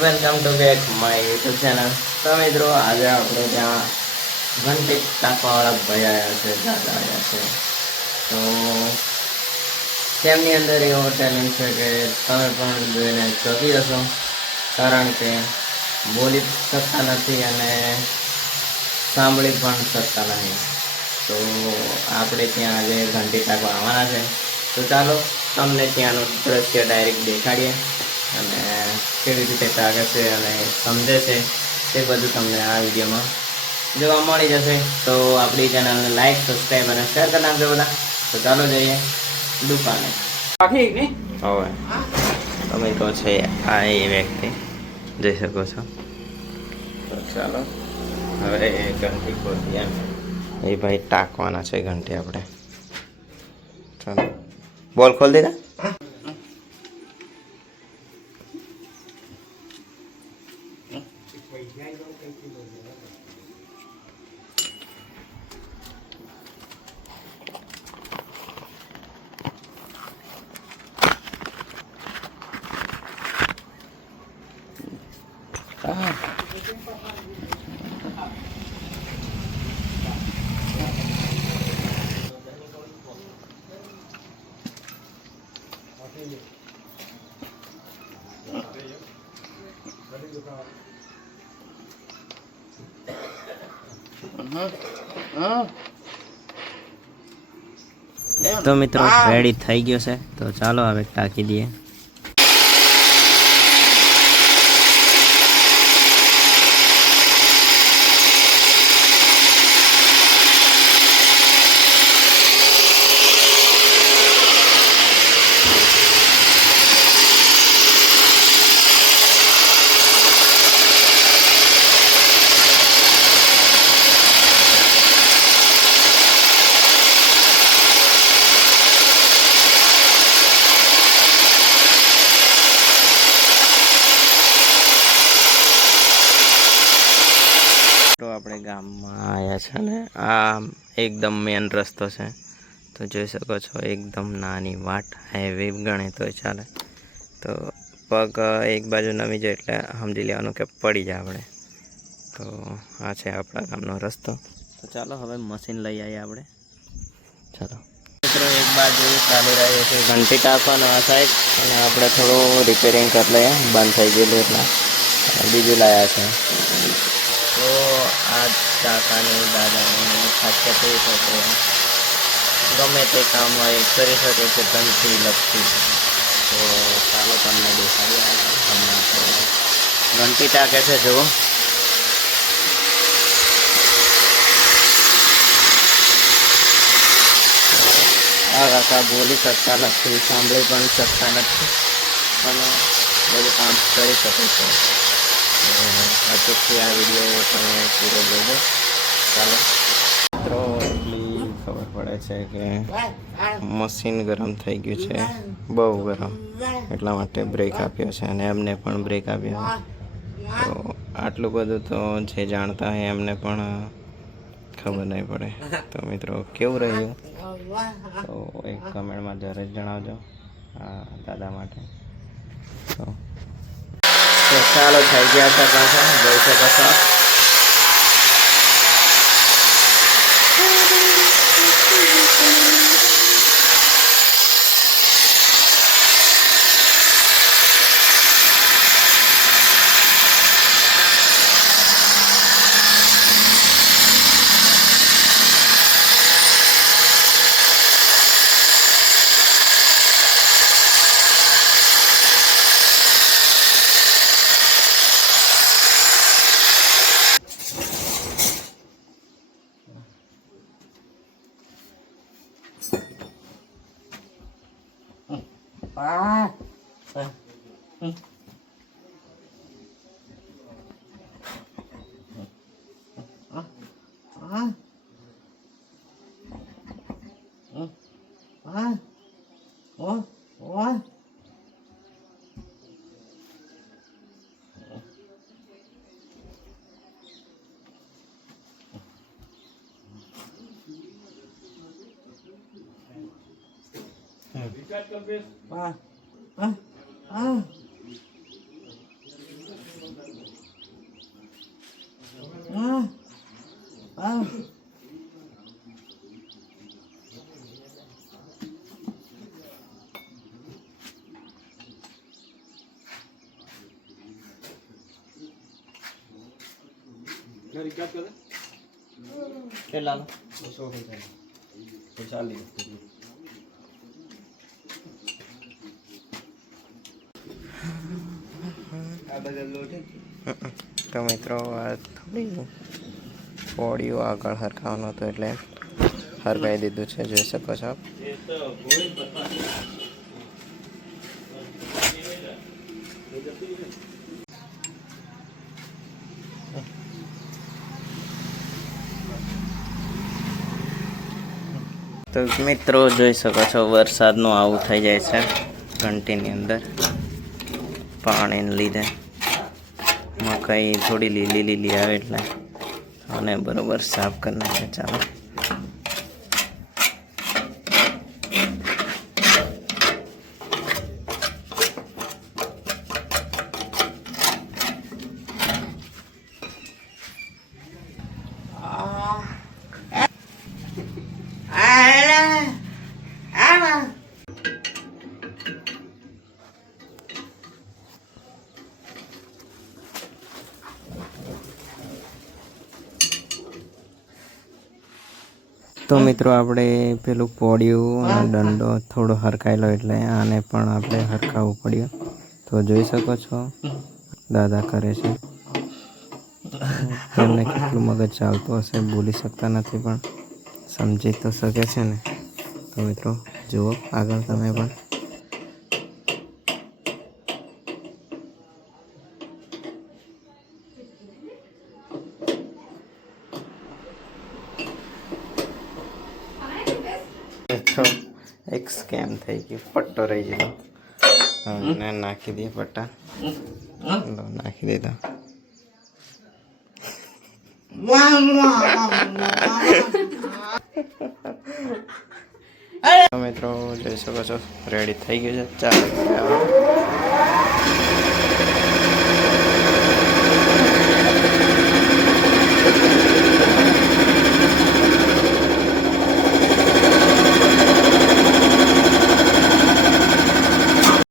Welcome to back my YouTube channel. તો મિત્રો આજે આપણે ત્યાં ઘંટી ટાંકવાવાળા ભાઈ આવ્યા છે, દાદા આવ્યા છે। તો તેમની અંદર એવો ટેલેન્ટ છે કે તમે પણ જોઈને ચોંકી જશો, કારણ કે બોલી શકતા નથી અને સાંભળી પણ શકતા નથી। તો આપણે ત્યાં આજે ઘંટી ટાંકવા આવવાના છે। તો ચાલો તમને ત્યાંનું દ્રશ્ય ડાયરેક્ટ દેખાડીએ અને કેવી રીતે ટાંકે છે અને સમજે છે તે બધું તમને આ વિડીયોમાં જોવા મળી જશે। તો આપણી ચેનલને લાઈક, સબસ્ક્રાઈબ અને શેર કરી નાખજો બધા। તો ચાલો જઈએ દુકાને। હવે તમે તો છે આ એ વ્યક્તિ જઈ શકો છો। તો ચાલો હવે ઘંટી ખોલીએ। એ ભાઈ ટાંકવાના છે ઘંટી આપણે। ચાલો બોલ ખોલ દીધા। તો મિત્રો રેડી થઈ ગયો છે, તો ચાલો હવે ટાંકી દઈએ। તો આપણે ગામમાં આવ્યા છે ને આ એકદમ મેન રસ્તો છે, તો જોઈ શકો છો એકદમ નાની વાટ, હાઈવે ગણે તો ચાલે। તો પગ એક બાજુ નમી જાય એટલે સમજી લેવાનું કે પડી જાય આપણે। તો આ છે આપણા ગામનો રસ્તો। તો ચાલો હવે મશીન લઈ આવીએ આપણે। ચાલો મિત્રો એક બાજુ ચાલી રહ્યું છે ઘંટી ટાંકવાનો આ સાઈડ, અને આપણે થોડું રિપેરિંગ કરી લઈએ, બંધ થઈ ગયેલું એટલે બીજું લાવ્યા છે। તો આ કાકાની દાદાની ખાસિયત એ છે કે ગમે તે કામ હોય કરી શકે છે ધનથી લગતી। તો ચાલો તમને દેખાડીએ હમણાં તો ઘંટી ટાંકે છે, જુઓ। આ કાકા બોલી શકતા નથી, સાંભળી પણ શકતા નથી, પણ બધું કામ કરી શકે છે। અચૂકથી આ વિડીયો તમે પૂરો જોજો। ચાલો મિત્રો એટલી ખબર પડે છે કે મશીન ગરમ થઈ ગયું છે, બહુ ગરમ, એટલા માટે બ્રેક આપ્યો છે અને એમને પણ બ્રેક આપ્યો। તો આટલું બધું તો જે જાણતા હોય એમને પણ ખબર નહીં પડે। તો મિત્રો કેવું રહ્યું તો એક કમેન્ટમાં જરૂર જણાવજો આ દાદા માટે। તો ચાલો થઈ ગયા છે પાછા, જોઈ શકો છો। કેટલાનો? તો મિત્રો આ થોડી પોળીઓ આગળ હરખાવાનું હતું એટલે હરખાઈ દીધું છે, જોઈ શકો છો. તો મિત્રો જોઈ શકો છો વરસાદનું આવું થઈ જાય છે ઘંટીની અંદર પાણીને લીધે. મકાઈ થોડી લીલી લીલી આવે એટલે અને બરોબર સાફ કરી નાખે. ચાલો તો મિત્રો આપણે પેલું પોળિયું અને દંડો થોડો હરખાયેલો એટલે આને પણ આપણે હરખાવવું પડ્યું. તો જોઈ શકો છો દાદા કરે છે. એમને કેટલું મગજ ચાલતું હશે, બોલી શકતા નથી પણ સમજી તો શકે છે ને. તો મિત્રો જુઓ આગળ તમે પણ. તો એક સ્કેમ થઈ ગયું, પટ્ટો રહી ગયો. હવે નાખી દઈએ પટ્ટા. નાખી દીધા. મિત્રો જોઈ શકો છો રેડી થઈ ગયું છે. ચાલો